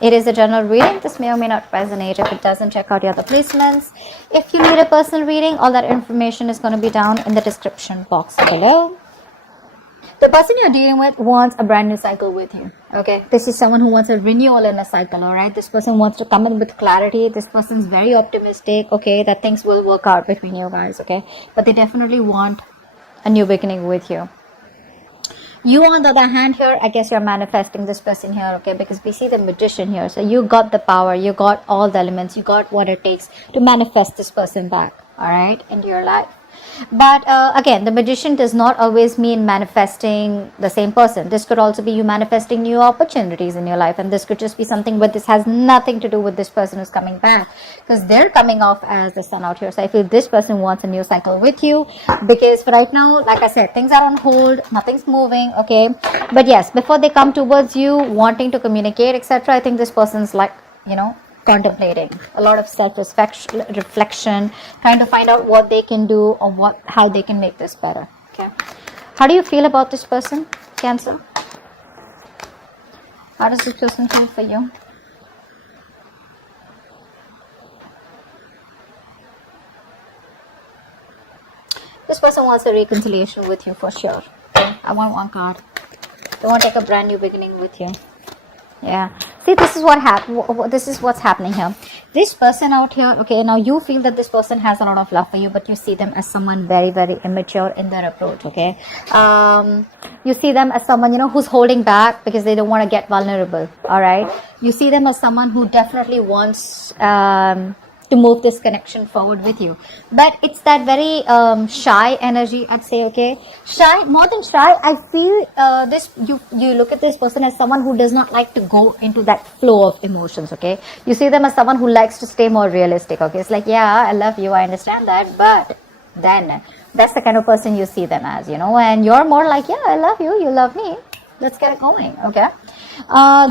It is a general reading. This may or may not resonate. If it doesn't, check out your other placements. If you need a personal reading, all that information is going to be down in the description box below. The person you're dealing with wants a brand new cycle with you. Okay, this is someone who wants a renewal in a cycle. All right, this person wants to come in with clarity. This person's very optimistic. Okay, that things will work out between you guys. Okay, but they definitely want a new beginning with you. You, on the other hand, here, I guess you're manifesting this person here, okay, because we see the Magician here. So you got the power, you got all the elements, you got what it takes to manifest this person back, all right, into your life. But again, the Magician does not always mean manifesting the same person. This could also be you manifesting new opportunities in your life, and this could just be something, but this has nothing to do with this person who's coming back, because they're coming off as the Sun out here. So I feel this person wants a new cycle with you, because for right now, like I said, things are on hold, nothing's moving, okay. But yes, before they come towards you wanting to communicate, etc., I think this person's like, you know, contemplating a lot of self-reflection, trying to find out what they can do or how they can make this better. Okay, how do you feel about this person, Cancer? How does this person feel for you? This person wants a reconciliation with you for sure. Okay? I want one card. They want to take a brand new beginning with you. Yeah, see, this is what's happening here. This person out here, okay, now you feel that this person has a lot of love for you, but you see them as someone very, very immature in their approach. Okay, you see them as someone, you know, who's holding back because they don't want to get vulnerable. All right, you see them as someone who definitely wants to move this connection forward with you, but it's that very shy energy, I'd say. Okay, shy, more than shy, I feel this, you look at this person as someone who does not like to go into that flow of emotions. Okay, you see them as someone who likes to stay more realistic. Okay, it's like, yeah, I love you, I understand that, but then that's the kind of person you see them as, you know, and you're more like, yeah, I love you, you love me, let's get it going. Okay,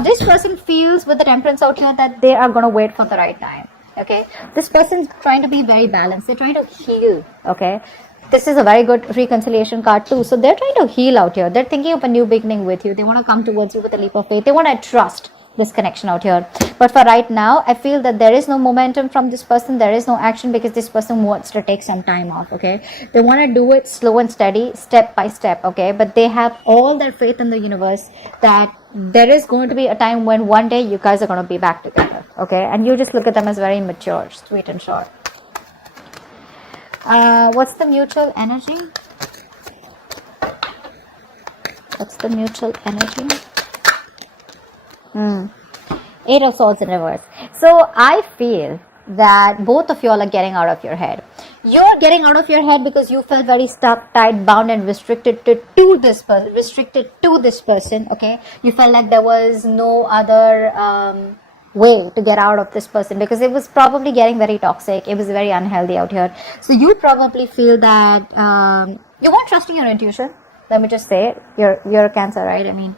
this person feels with the Temperance out here that they are going to wait for the right time. Okay, this person's trying to be very balanced. They're trying to heal. Okay, this is a very good reconciliation card too. So they're trying to heal out here. They're thinking of a new beginning with you. They want to come towards you with a leap of faith. They want to trust this connection out here. But for right now, I feel that there is no momentum from this person. There is no action because this person wants to take some time off. Okay, they want to do it slow and steady, step by step. Okay, but they have all their faith in the universe that there is going to be a time when one day you guys are going to be back together. Okay, and you just look at them as very mature, sweet and short. What's the mutual energy? What's the mutual energy? Eight of Swords in reverse. So I feel that both of you all are getting out of your head. You're getting out of your head because you felt very stuck, tied, bound, and restricted to this person. Okay, you felt like there was no other way to get out of this person because it was probably getting very toxic. It was very unhealthy out here. So you probably feel that you weren't trusting your intuition. Let me just say it. You're a Cancer, right? I mean,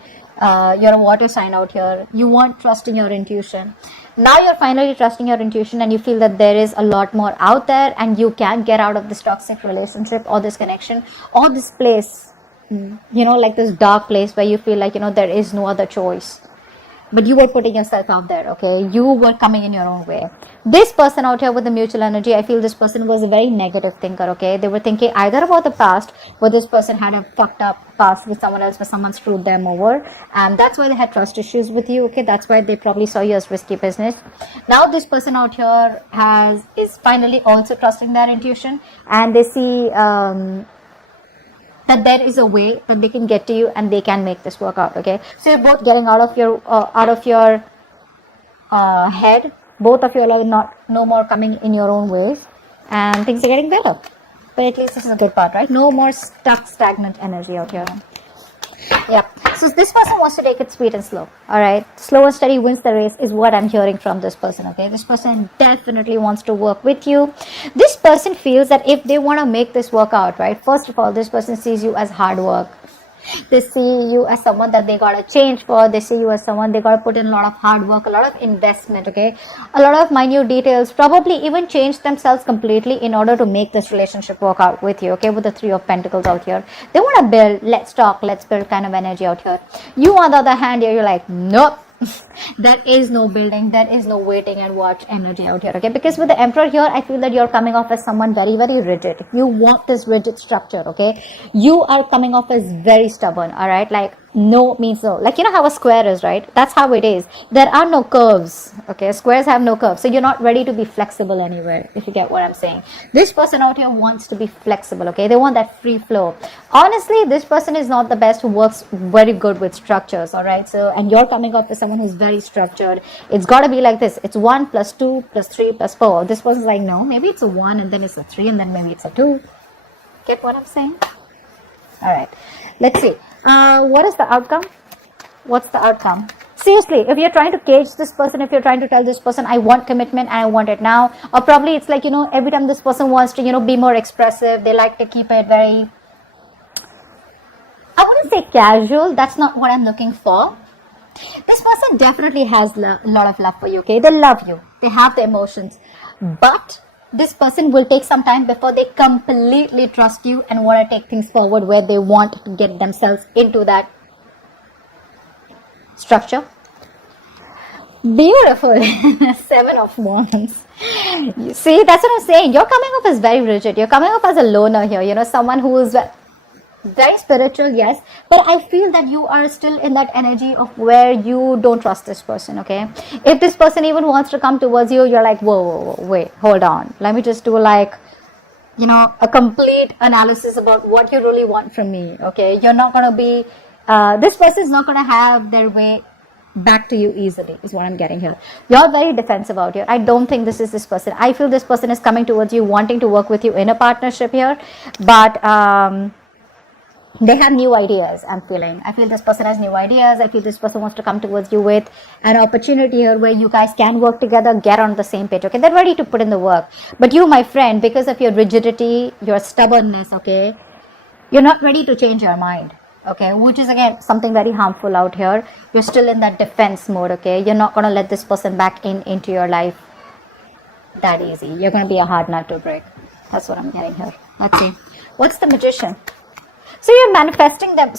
you're a water sign out here. You weren't trusting your intuition. Now you're finally trusting your intuition and you feel that there is a lot more out there and you can get out of this toxic relationship or this connection or this place, you know, like this dark place where you feel like, you know, there is no other choice. But you were putting yourself out there, okay? You were coming in your own way. This person out here with the mutual energy, I feel this person was a very negative thinker, okay? They were thinking either about the past, where this person had a fucked up past with someone else, where someone screwed them over. And that's why they had trust issues with you, okay? That's why they probably saw you as risky business. Now this person out here is finally also trusting their intuition. And they see that there is a way that they can get to you and they can make this work out. Okay, so you're both getting out of your head. Both of you are no more coming in your own ways, and things are getting better. But at least this is a good part, right? No more stuck, stagnant energy out here. Yep. So this person wants to take it sweet and slow. All right, slow and steady wins the race is what I'm hearing from this person. Okay, this person definitely wants to work with you. This person feels that if they want to make this work out, right, first of all, this person sees you as hard work. They see you as someone that they gotta change for. They see you as someone they gotta put in a lot of hard work, a lot of investment, okay, a lot of minute details, probably even change themselves completely in order to make this relationship work out with you. Okay, with the Three of Pentacles out here, they want to build, let's talk, let's build kind of energy out here. You on the other hand, you're like, nope, There is no building, there is no waiting and watch energy out here, okay? Because with the Emperor here, I feel that you're coming off as someone very, very rigid. You want this rigid structure, okay? You are coming off as very stubborn, all right? Like, no means no. Like, you know how a square is, right? That's how it is. There are no curves, okay? Squares have no curves. So you're not ready to be flexible anywhere, if you get what I'm saying. This person out here wants to be flexible, okay? They want that free flow. Honestly, this person is not the best who works very good with structures, all right? So, and you're coming up as someone who's very structured. It's got to be like this. It's 1 plus 2 plus 3 plus 4. This person's like, no, maybe it's a 1 and then it's a 3 and then maybe it's a 2. Get what I'm saying? All right. Let's see. What is the outcome? What's the outcome? Seriously, if you're trying to cage this person, if you're trying to tell this person, I want commitment and I want it now, or probably it's like, you know, every time this person wants to, you know, be more expressive, they like to keep it very, I wouldn't say casual, that's not what I'm looking for. This person definitely has a lot of love for you, okay? They love you, they have the emotions, but this person will take some time before they completely trust you and want to take things forward where they want to get themselves into that structure. Beautiful. 7 of Wands. You see, that's what I'm saying. You're coming up as very rigid. You're coming up as a loner here. You know, someone who is very spiritual, yes, but I feel that you are still in that energy of where you don't trust this person, okay? If this person even wants to come towards you, you're like, whoa, wait, hold on. Let me just do like, you know, a complete analysis about what you really want from me, okay? You're not going to be, this person is not going to have their way back to you easily, is what I'm getting here. You're very defensive out here. I don't think this is this person. I feel this person is coming towards you, wanting to work with you in a partnership here, but, they have new ideas, I'm feeling. I feel this person has new ideas. I feel this person wants to come towards you with an opportunity here where you guys can work together, get on the same page, okay? They're ready to put in the work. But you, my friend, because of your rigidity, your stubbornness, okay, you're not ready to change your mind, okay? Which is, again, something very harmful out here. You're still in that defense mode, okay? You're not going to let this person back into your life that easy. You're going to be a hard nut to break. That's what I'm getting here. Let's see. What's the Magician? So you're manifesting them,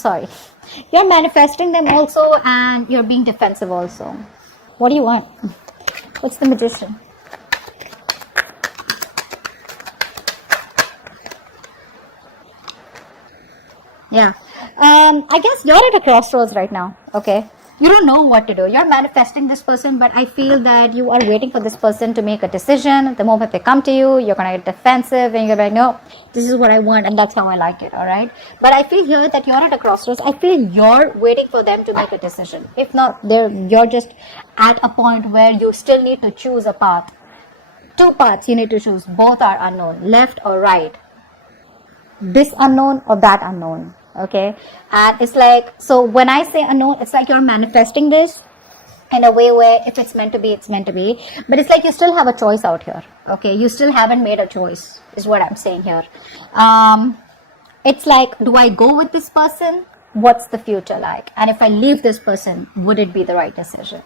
you're manifesting them also, and you're being defensive also. What do you want? What's the Magician? Yeah. I guess you're at a crossroads right now, okay? You don't know what to do. You're manifesting this person, but I feel that you are waiting for this person to make a decision. The moment they come to you, you're going to get defensive and you're like, no, this is what I want and that's how I like it, all right? But I feel here that you're at a crossroads. I feel you're waiting for them to make a decision. If not, you're just at a point where you still need to choose a path. 2 paths you need to choose. Both are unknown, left or right. This unknown or that unknown. Okay, and it's like, so when I say unknown, it's like you're manifesting this in a way where if it's meant to be, it's meant to be, but it's like you still have a choice out here, okay? You still haven't made a choice, is what I'm saying here. It's like, do I go with this person? What's the future like? And if I leave this person, would it be the right decision?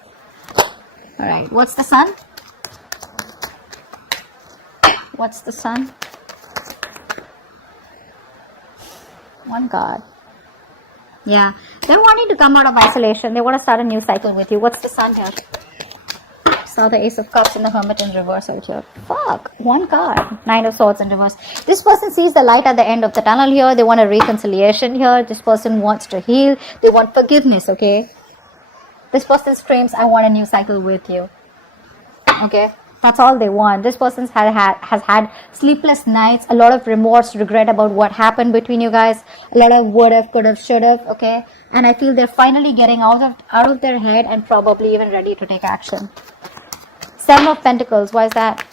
All right, what's the Sun? What's the Sun? 1 card. Yeah, they're wanting to come out of isolation. They want to start a new cycle with you. What's the Sun here? Saw the Ace of Cups and the Hermit in reverse out here. Fuck, 1 card. 9 of Swords in reverse. This person sees the light at the end of the tunnel here. They want a reconciliation here. This person wants to heal. They want forgiveness, okay? This person screams, I want a new cycle with you. Okay? That's all they want. This person has had sleepless nights, a lot of remorse, regret about what happened between you guys, a lot of would have, could have, should have, okay? And I feel they're finally getting out of their head and probably even ready to take action. 7 of Pentacles, why is that?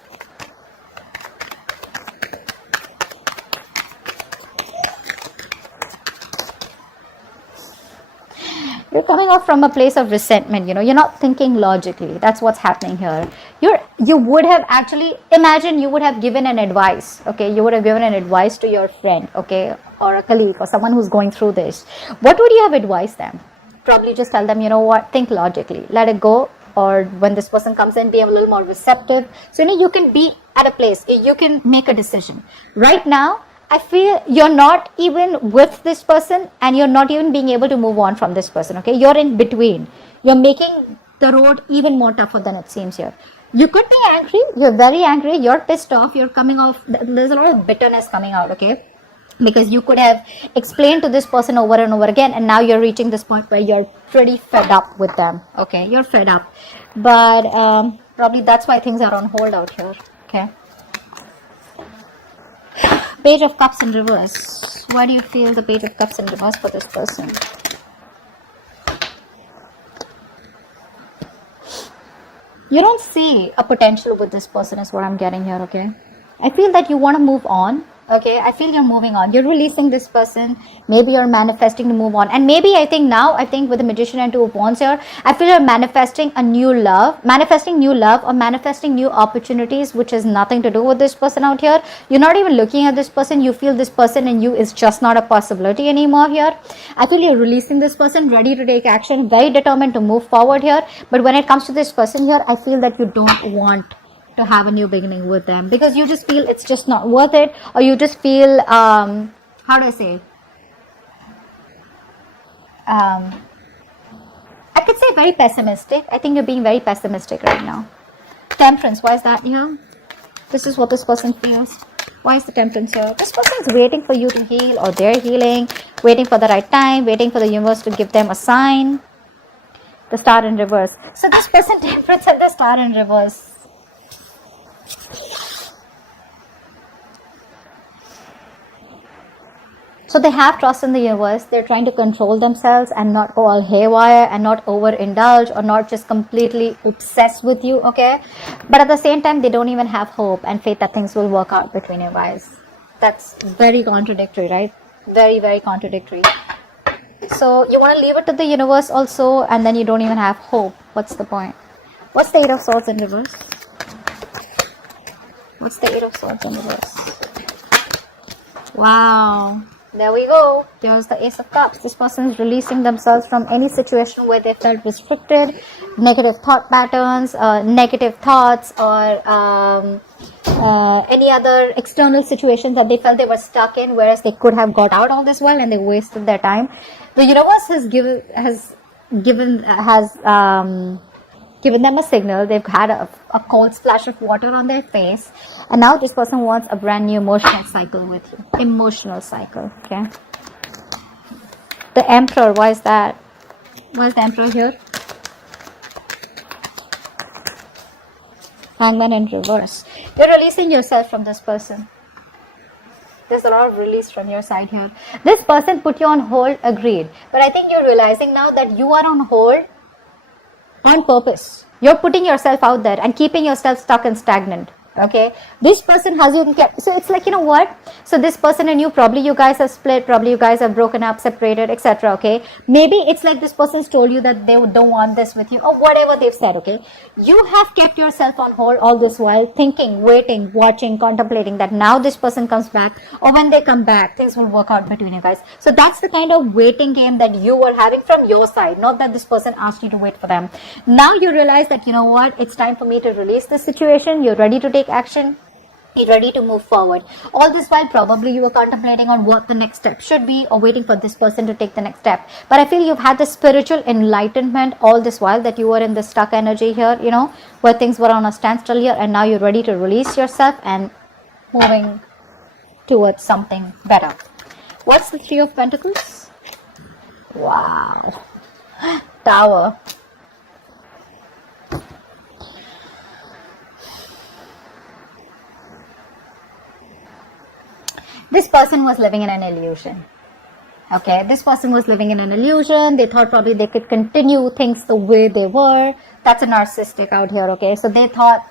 You're coming off from a place of resentment, you know, you're not thinking logically. That's what's happening here. You would have actually, imagine you would have given an advice, okay? You would have given an advice to your friend, okay? Or a colleague or someone who's going through this. What would you have advised them? Probably just tell them, you know what, think logically, let it go. Or when this person comes in, be a little more receptive. So, you know, you can be at a place, you can make a decision. Right now, I feel you're not even with this person and you're not even being able to move on from this person, okay? You're in between. You're making the road even more tougher than it seems here. You could be angry, you're very angry, you're pissed off, you're coming off, there's a lot of bitterness coming out, okay? Because you could have explained to this person over and over again, and now you're reaching this point where you're pretty fed up with them, okay? You're fed up. But probably that's why things are on hold out here, okay? Page of Cups in reverse. Why do you feel the Page of Cups in reverse for this person? You don't see a potential with this person is what I'm getting here, okay? I feel that you want to move on, okay? I feel you're moving on. You're releasing this person. Maybe you're manifesting to move on. And maybe I think with the Magician and Two of Wands here, I feel you're manifesting a new love, or manifesting new opportunities, which has nothing to do with this person out here. You're not even looking at this person. You feel this person and you is just not a possibility anymore here. I feel you're releasing this person, ready to take action, very determined to move forward here. But when it comes to this person here, I feel that you don't want to have a new beginning with them, because you just feel it's just not worth it, or you just feel how do I say, I could say very pessimistic. I think you're being very pessimistic right now. Temperance, why is that here? This is what this person feels. Why is the Temperance here? This person is waiting for you to heal, or they're healing, waiting for the right time, waiting for the universe to give them a sign. The Star in reverse. So this person, Temperance, and the Star in reverse. So they have trust in the universe. They're trying to control themselves and not go all haywire and not overindulge or not just completely obsessed with you, okay? But at the same time, they don't even have hope and faith that things will work out between you guys. That's very contradictory, right? Very, very contradictory. So you want to leave it to the universe also, and then you don't even have hope. What's the point? What's the Eight of Swords in reverse? What's the Eight of Swords in reverse? Wow. There we go. There's the Ace of Cups. This person is releasing themselves from any situation where they felt restricted, negative thought patterns, negative thoughts, or any other external situations that they felt they were stuck in, whereas they could have got out all this while and they wasted their time. The universe has given them a signal. They've had a cold splash of water on their face, and now this person wants a brand new emotional cycle with you. Emotional cycle, okay? The Emperor, why is that? Why is the Emperor here? Hangman in reverse. You're releasing yourself from this person. There's a lot of release from your side here. This person put you on hold, agreed. But I think you're realizing now that you are on hold on purpose. You're putting yourself out there and keeping yourself stuck and stagnant. Okay, this person has you kept, so it's like, you know what, so this person and you, probably you guys have split, probably you guys have broken up, separated, etc. Okay, maybe it's like this person's told you that they don't want this with you, or whatever they've said. Okay, you have kept yourself on hold all this while, thinking, waiting, watching, contemplating that now this person comes back, or when they come back things will work out between you guys. So that's the kind of waiting game that you were having from your side, not that this person asked you to wait for them. Now you realize that, you know what, it's time for me to release this situation. You're ready to take action, you're ready to move forward. All this while probably you were contemplating on what the next step should be, or waiting for this person to take the next step. But I feel you've had the spiritual enlightenment all this while, that you were in the stuck energy here, you know, where things were on a standstill here, and now you're ready to release yourself and moving towards something better. What's the Three of Pentacles? Wow. Tower. This person was living in an illusion. Okay, this person was living in an illusion. They thought probably they could continue things the way they were. That's a narcissistic out here, okay? So they thought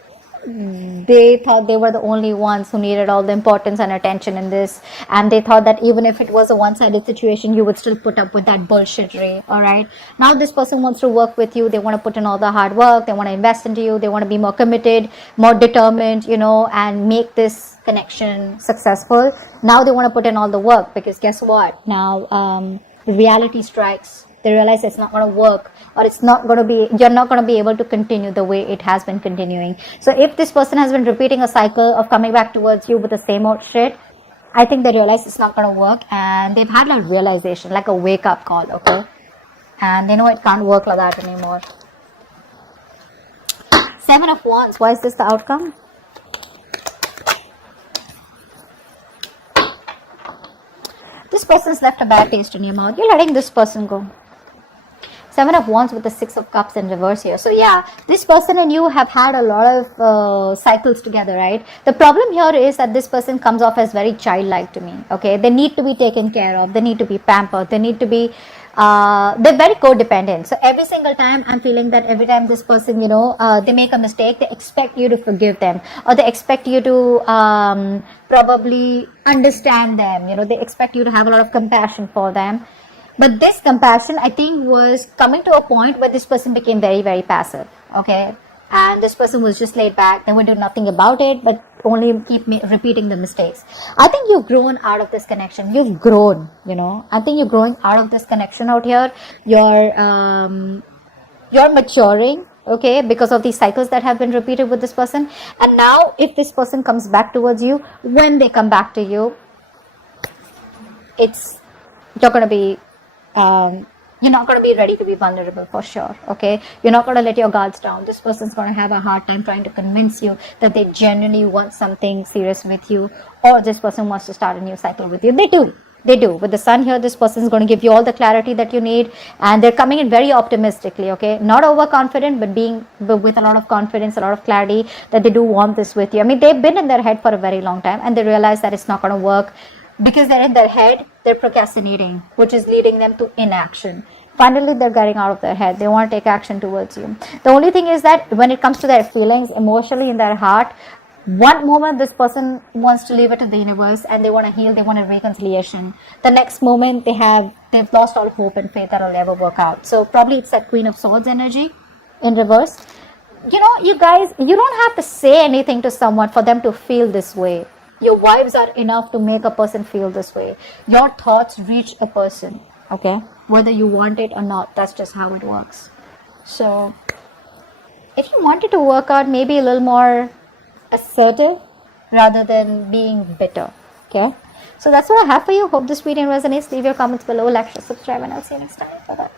they were the only ones who needed all the importance and attention in this, and they thought that even if it was a one-sided situation, you would still put up with that bullshittery. All right, now this person wants to work with you. They want to put in all the hard work. They want to invest into you. They want to be more committed, more determined, you know, and make this connection successful. Now they want to put in all the work, because guess what, now reality strikes. They realize it's not going to work, or it's not going to be, you're not going to be able to continue the way it has been continuing. So if this person has been repeating a cycle of coming back towards you with the same old shit, I think they realize it's not going to work, and they've had a realization, like a wake up call, okay? And they know it can't work like that anymore. Seven of Wands. Why is this the outcome? This person's left a bad taste in your mouth. You're letting this person go. Seven of Wands with the Six of Cups in reverse here. So yeah, this person and you have had a lot of cycles together, right? The problem here is that this person comes off as very childlike to me, okay? They need to be taken care of. They need to be pampered. They need to be, they're very codependent. So every single time I'm feeling that every time this person, they make a mistake, they expect you to forgive them, or they expect you to probably understand them. They expect you to have a lot of compassion for them. But this compassion, I think, was coming to a point where this person became very, very passive, okay? And this person was just laid back. They would do nothing about it, but only keep repeating the mistakes. I think you've grown out of this connection. You've grown, I think you're growing out of this connection out here. You're maturing, okay, because of these cycles that have been repeated with this person. And now, if this person comes back towards you, when they come back to you, you're going to be you're not going to be ready to be vulnerable for sure, okay? You're not going to let your guards down. This person's going to have a hard time trying to convince you that they genuinely want something serious with you, or this person wants to start a new cycle with you. They do. With the Sun here, this person is going to give you all the clarity that you need, and they're coming in very optimistically, okay? Not overconfident, but with a lot of confidence, a lot of clarity that they do want this with you. I mean, they've been in their head for a very long time, and they realize that it's not going to work. Because they're in their head, they're procrastinating, which is leading them to inaction. Finally, they're getting out of their head. They want to take action towards you. The only thing is that when it comes to their feelings, emotionally in their heart, one moment this person wants to leave it to the universe and they want to heal, they want a reconciliation. The next moment they've lost all hope and faith that it'll ever work out. So probably it's that Queen of Swords energy in reverse. You guys, you don't have to say anything to someone for them to feel this way. Your vibes are enough to make a person feel this way. Your thoughts reach a person, okay? Whether you want it or not, that's just how it works. So, if you want it to work out, maybe a little more assertive rather than being bitter, okay? So that's what I have for you. Hope this video resonates. Leave your comments below, like, share, subscribe, and I'll see you next time. Bye-bye.